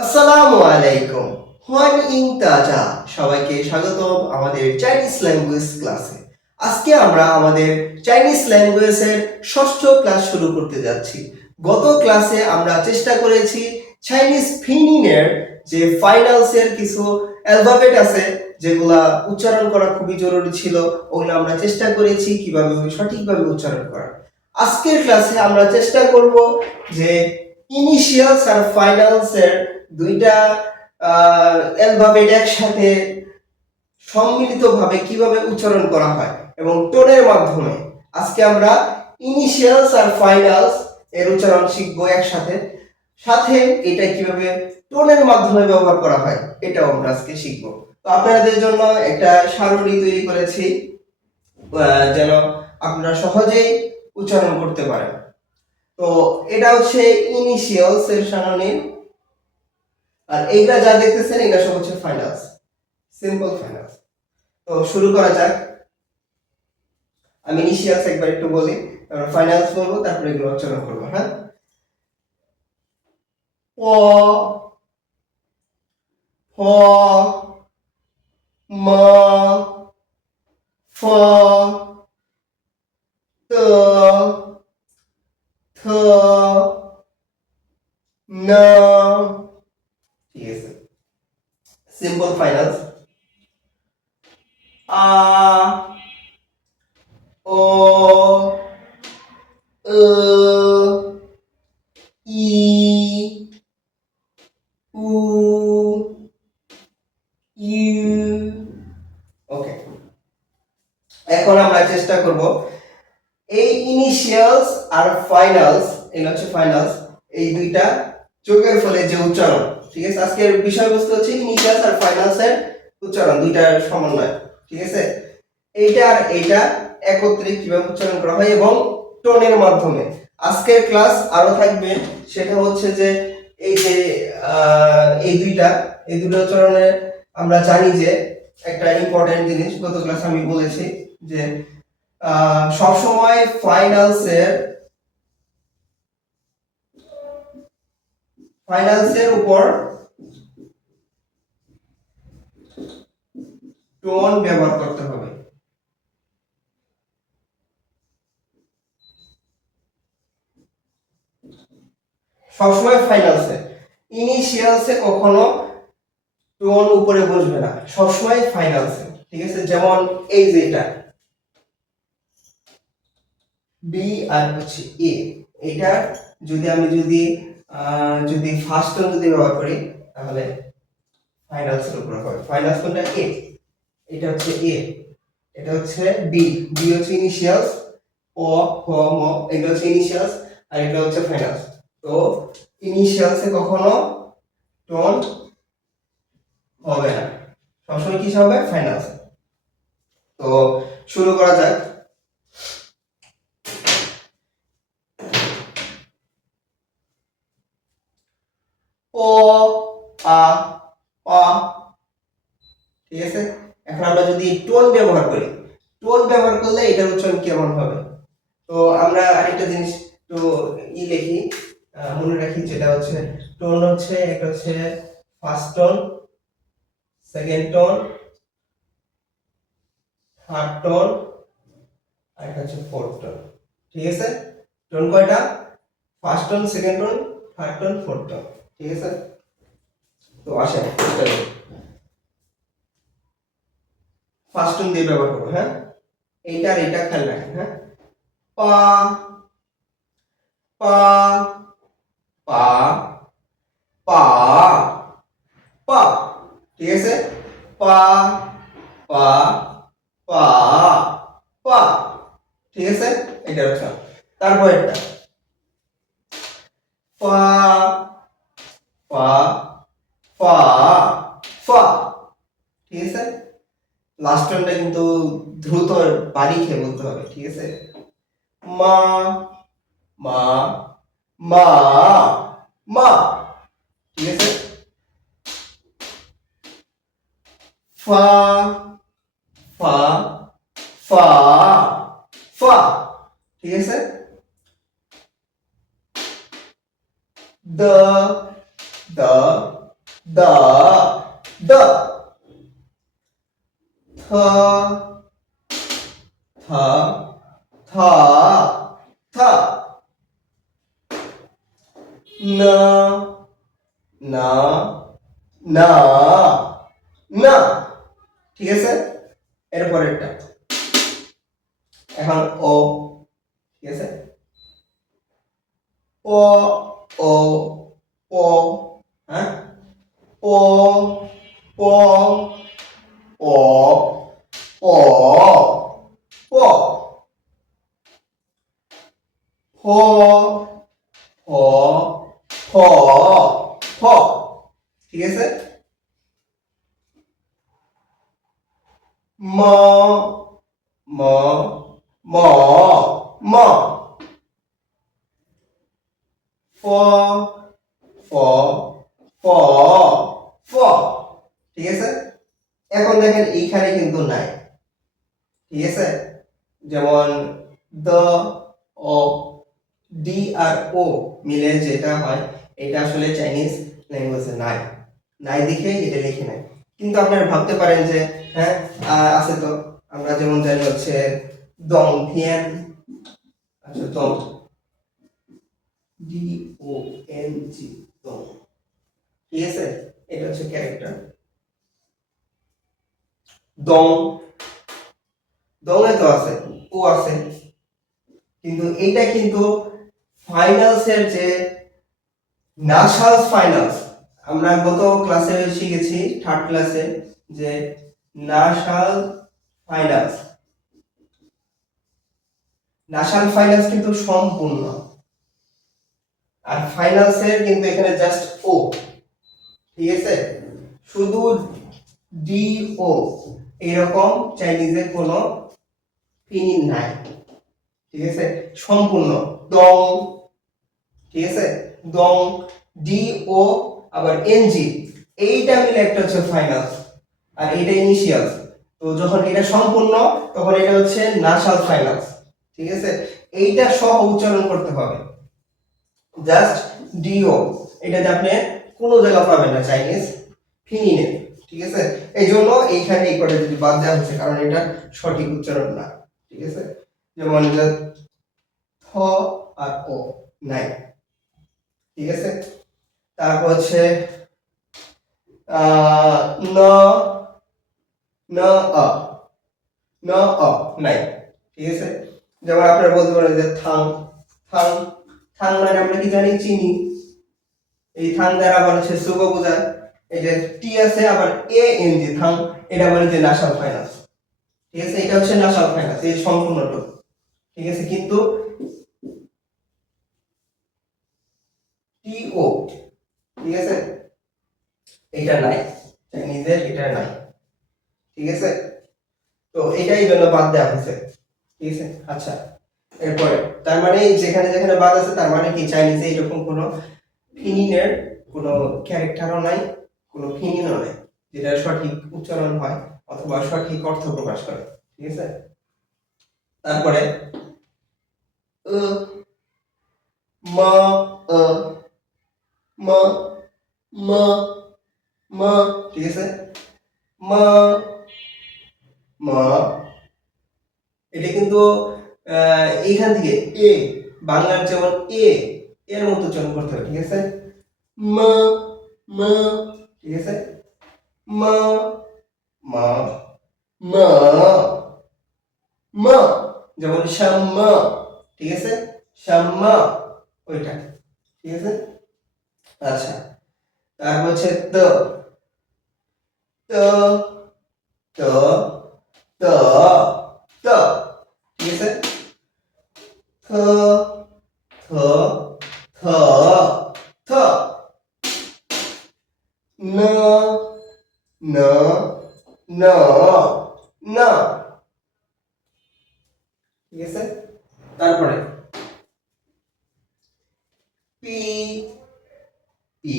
আসসালামু আলাইকুম। হুয়ান ইং তাজা সবাইকে স্বাগতম আমাদের চাইনিজ ল্যাঙ্গুয়েজ ক্লাসে। আজকে আমরা আমাদের চাইনিজ ল্যাঙ্গুয়েজের ষষ্ঠ ক্লাস শুরু করতে যাচ্ছি। গত ক্লাসে আমরা চেষ্টা করেছি চাইনিজ ফিনিনের যে ফাইনালসের কিছু অ্যালফাবেট আছে যেগুলা উচ্চারণ করা খুবই জরুরি ছিল, ওগুলো আমরা চেষ্টা করেছি কিভাবে সঠিকভাবে উচ্চারণ করা। আজকের ক্লাসে আমরা চেষ্টা করব যে ইনিশিয়ালস আর ফাইনালসের দুইটা অ্যালফাবেট একসাথে সম্মিলিতভাবে কিভাবে উচ্চারণ করা হয় এবং টোনের মাধ্যমে। আজকে আমরা ইনিশিয়ালস আর ফাইনালস এর উচ্চারণ শিখবো একসাথে, সাথে এটা কিভাবে টোনের মাধ্যমে ব্যবহার করা হয় এটাও আমরা আজকে শিখবো। তো আপনাদের জন্য একটা সারণী তৈরি করেছি যেন আপনারা সহজেই উচ্চারণ করতে পারেন। তো এটা হচ্ছে ইনিশিয়ালস এর সারণী, আর এইটা যা দেখতেছেন এটা সব হচ্ছে ফাইনালস, সিম্পল ফাইনালস। তো শুরু করা যাক। আমি ইনিশিয়ালস একবার একটু বলি, তারপর ফাইনালস বলবো, তারপরে এগুলো উচ্চারণ করবো। হ্যাঁ, প ফ ম ফ ত থ ন। ঠিক আছে, সিম্পল ফাইনালস। আ ও ও ই উ ইউ। ওকে, এখন আমরা চেষ্টা করব এই ইনিশিয়ালস আর ফাইনালস, এই হচ্ছে ফাইনালস, এই দুইটা যোগের ফলে যে উচ্চারণ। ঠিক আছে, আজকের বিষয়বস্তু হচ্ছে ইনিশিয়ালস আর ফাইনালস এর উচ্চারণ, দুইটার সমন্বয়। ঠিক আছে, এইটা আর এইটা একত্রে কিভাবে উচ্চারণ করা হয় এবং টোনের মাধ্যমে। আজকের ক্লাস আরো থাকবে, সেটা হচ্ছে যে এই যে এই দুটো উচ্চারণের আমরা জানি যে একটা ইম্পর্টেন্ট জিনিস গত ক্লাসে আমি বলেছি যে সবসময় ফাইনালসের উপর টোন ব্যবহার করতে হবে। সবসময় ফাইনালসে, ইনিশিয়ালসে কখনো টোন উপরে বসবে না, সবসময় ফাইনালসে। ঠিক আছে, যেমন এই যে এটা বি আর হচ্ছে এ, এটা যদি ফার্স্ট টোন যদি ব্যবহার করি তাহলে ফাইনালসের উপর হবে। ফাইনালস কোনটা? এ, এটা হচ্ছে এ, এটা হচ্ছে বি, বি হচ্ছে ইনিশিয়ালস, ও হ ম এটা হচ্ছে ইনিশিয়ালস, আর এটা হচ্ছে ফাইনালস। তো ইনিশিয়ালসে কখনো টোন হবে না, সবসময় কি হবে? ফাইনালস। তো শুরু করা যাক। ও আ অ। ঠিক আছে, এখন আমরা যদি টোন ব্যবহার করি, টোন ব্যবহার করলে এটার উচ্চারণ কেমন হবে? তো আমরা আরেকটা জিনিস তো লিখি, মনে রাখি, যেটা হচ্ছে টোন হচ্ছে একটা হচ্ছে first tone, second tone, third tone, আর এটা হচ্ছে ফোর্থ টোন। ঠিক আছে, টোন কয়টা? First tone, second tone, third tone, fourth tone. ঠিক আছে, তো আসেন ফার্স্ট টোন দিয়ে ব্যবহার করবো। হ্যাঁ, এইটা আর এইটা খেয়াল রাখেন। হ্যাঁ, পা পা পা পা পা। ঠিক আছে, পা পা পা পা। ঠিক আছে, এটা হচ্ছে। তারপর একটা ফা ফা ফা ফা। ঠিক আছে, লাস্ট টোনটা কিন্তু দ্রুত বাড়ি খেয়ে বলতে হবে। ঠিক আছে, মা মা মা মা। ঠিক আছে, ফা ফা ফা ফা। ঠিক আছে, দ দ the the th th th th ন ন ন না, ঠিক আছে। এরপরেরটা এখন ও, ঠিক আছে। প ও প, হ্যাঁ, প প প প প ফ ফ ফ ফ, ঠিক আছে। ম ম ম ম, ফ ফ ফ ফ, ঠিক আছে। এখন দেখেন এইখানে কিন্তু নাই, ঠিক আছে। যেমন দ ও ডি আর ও মিলে যেটা হয়, এটা আসলে চাইনিজ ল্যাঙ্গুয়েজে নাই, নাই দেখে এটা লিখে নাই। কিন্তু আপনারা ভাবতে পারেন যে হ্যাঁ আছে তো, আমরা যেমন জানি হচ্ছে দং ভিয়েন, আচ্ছা দং, ডি ও এন জি, দং, ঠিক আছে। এটা হচ্ছে ক্যারেক্টার দং, দং এ তো আছে, ও আছে, কিন্তু এইটা কিন্তু ফাইনালসের যে নাসাল ফাইনালস, আমরা গত ক্লাসে শিখেছি থার্ড ক্লাসে যে নাসাল ফাইনালস, নাসাল ফাইনালস কিন্তু সম্পূর্ণ, আর ফাইনালসের কিন্তু এখানে জাস্ট ও, ঠিক আছে। শুধু ডি ও এরকম চাইনিজের কোনো ফিনিং নাই, ঠিক আছে। সম্পূর্ণ দং, ঠিক আছে, দং ডি ও আবার এনজি, এইটা মিলে একটা হচ্ছে ফাইনাল, আর এটা ইনিশিয়াল। তো যখন এটা সম্পূর্ণ তখন এটা হচ্ছে নাসাল ফাইনাল, ঠিক আছে। এইটা সহ উচ্চারণ করতে হবে, জাস্ট ডিও, এটাতে আপনি কোনো জায়গা পাবেন না চাইনিজ ফিনিনে, ঠিক আছে। এই জন্য এইখানে এই কটা যদি বাদ দেওয়া হচ্ছে, কারণ এটা সঠিক উচ্চারণ না, ঠিক আছে। যেমন এটা থ আর ও নাই, ঠিক আছে। তারপর হচ্ছে ন ন অ, ন অ নাই, ঠিক আছে। যেমন আপনারা বলতে পারেন যে থাং, থাং, থাং মানে আমরা কি জানি চিনি, এই থাং দ্বারা আবার হচ্ছে সুগো বোঝায়, এই যে টি আছে আবার এ এন জি থাং, এটা বলে যে নাসাল ফাইনাস, ঠিক আছে। এটা হচ্ছে নাসাল ফাইনাস, এই সম্পূর্ণটা, ঠিক আছে। কিন্তু টি ও, ঠিক আছে, এটা নাই চাইনিজের, এটা নাই, ঠিক আছে। তো এটাই জন্য বাদ দেওয়া হয়েছে, ঠিক আছে। আচ্ছা, এরপরে তার মানে যেখানে যেখানে বাদ আছে তার মানে কি চাইনিজে এরকম কোনো ফিনিনের কোনো ক্যারেক্টারও নাই, কোনো ফিনিনও নাই যেটা সঠিক উচ্চারণ হয় অথবা সঠিক অর্থ প্রকাশ করে, ঠিক আছে। তারপরে ম অ ম ম ম, ঠিক আছে। ম ম, এটা কিন্তু এইখান থেকে এ, বাংলার যেমন এ এর মতো উচ্চারণ করতে হবে, ঠিক আছে। ম ম, ঠিক আছে। ম ম ম ম, যেমন শাম্ম, ঠিক আছে, শাম্ম, ওইটা, ঠিক আছে। আচ্ছা, তারপর হচ্ছে ত ত ত ত ত, ঠিক আছে। থ থ থ থ, ন ন ন ন, ঠিক আছে। তারপরে পি পি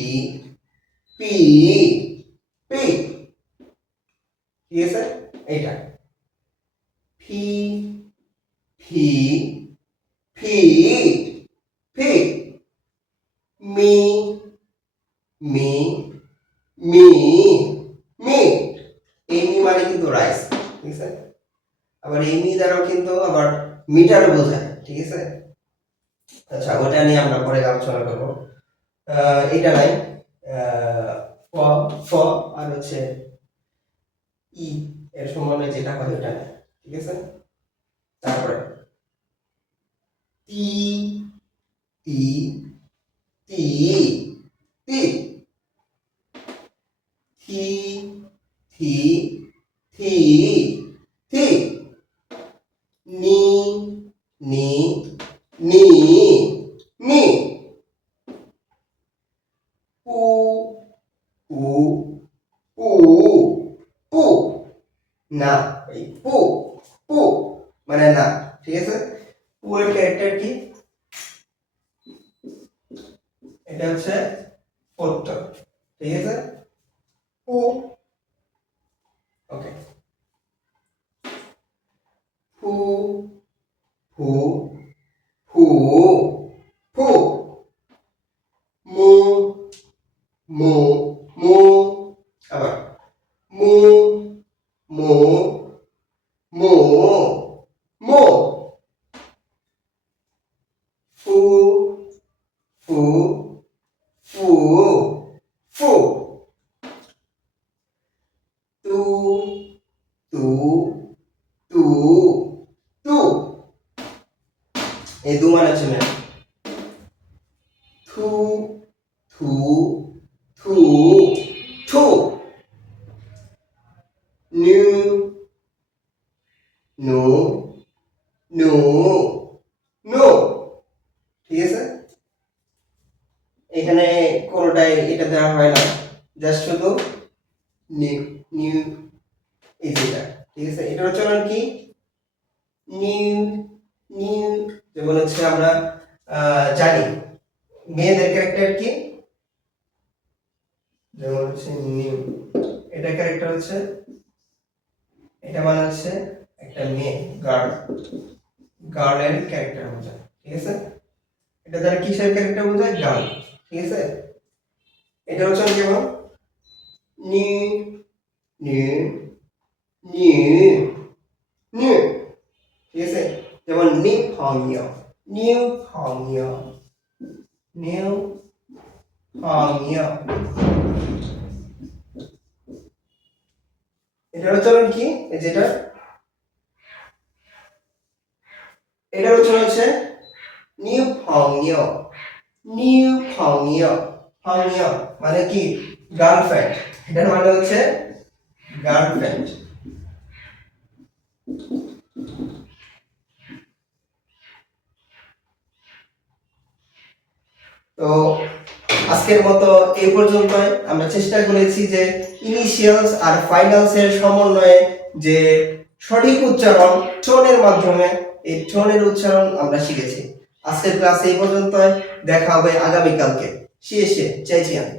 পি পি, ঠিক আছে। এইটা ফি ফি ফি ফি, মি মি মি মি এই মি মানে কিন্তু রাইস, ঠিক আছে। আবার এই মি দ্বারাও কিন্তু আবার মিটার বোঝায়, ঠিক আছে। আচ্ছা, ওটা নিয়ে আমরা পরে আলোচনা করবো। এটা নাই, ফ ফ আর হচ্ছে ই এর সমানে যেটা হয় ওটা নাই, ঠিক আছে। তারপরে তি তি তি তি থি থি থি থি নি নি নি নি পু পু পু পু না, এই পু পু মানে না, ঠিক আছে। পু এর ক্যারেক্টার কি? এটা হচ্ছে ফোর্থ, ঠিক আছে। পু, ওকে। ফু ফু ফু ফু মু মু মু আবার মু মু মু মু ফু ফু ফু ফু তু তু তু তু এই দু মানে হচ্ছে ম্যাম। থু থু থু থু নু নু নু নু, ঠিক আছে। এখানে কোনোটাই এটা দেওয়া হয় না, জাস্ট শুধু নিউ নিউ এই যেটা, ঠিক আছে। এটার উচ্চারণ কি? New new. যেমন হচ্ছে আমরা জানি মেয়েদের ক্যারেক্টার কি, যেমন হচ্ছে নিউ, এটা ক্যারেক্টার হচ্ছে, এটা মানে হচ্ছে একটা মেয়ে, গার্ল, গার্লের ক্যারেক্টার বোঝায়, ঠিক আছে। এটা দ্বারা কিসের ক্যারেক্টার বোঝায়? গার্ল, ঠিক আছে। এটা হচ্ছে যেমন নিউ নিউ নিউ নিউ, ঠিক আছে। যেমন নিউ হংইয় নিউ হংইয় নিউ হংইয়, এটার উচ্চারণ কি? যেটা এটার উচ্চারণ হচ্ছে নিউ হংইয় নিউ হংইয়। হংইয় মানে কি? গার্লফ্রেন্ড, এটার মানে হচ্ছে গার্লফ্রেন্ড। তো আজকের মতো এই পর্যন্তই। আমরা চেষ্টা করেছি যে ইনিশিয়ালস আর ফাইনালস এর সমন্বয়ে যে সঠিক উচ্চারণ টোনের মাধ্যমে, এই টোনের উচ্চারণ আমরা শিখেছি। আজকের ক্লাস এই পর্যন্তই, দেখা হবে আগামীকালকে। শেষে চাইছি আমি।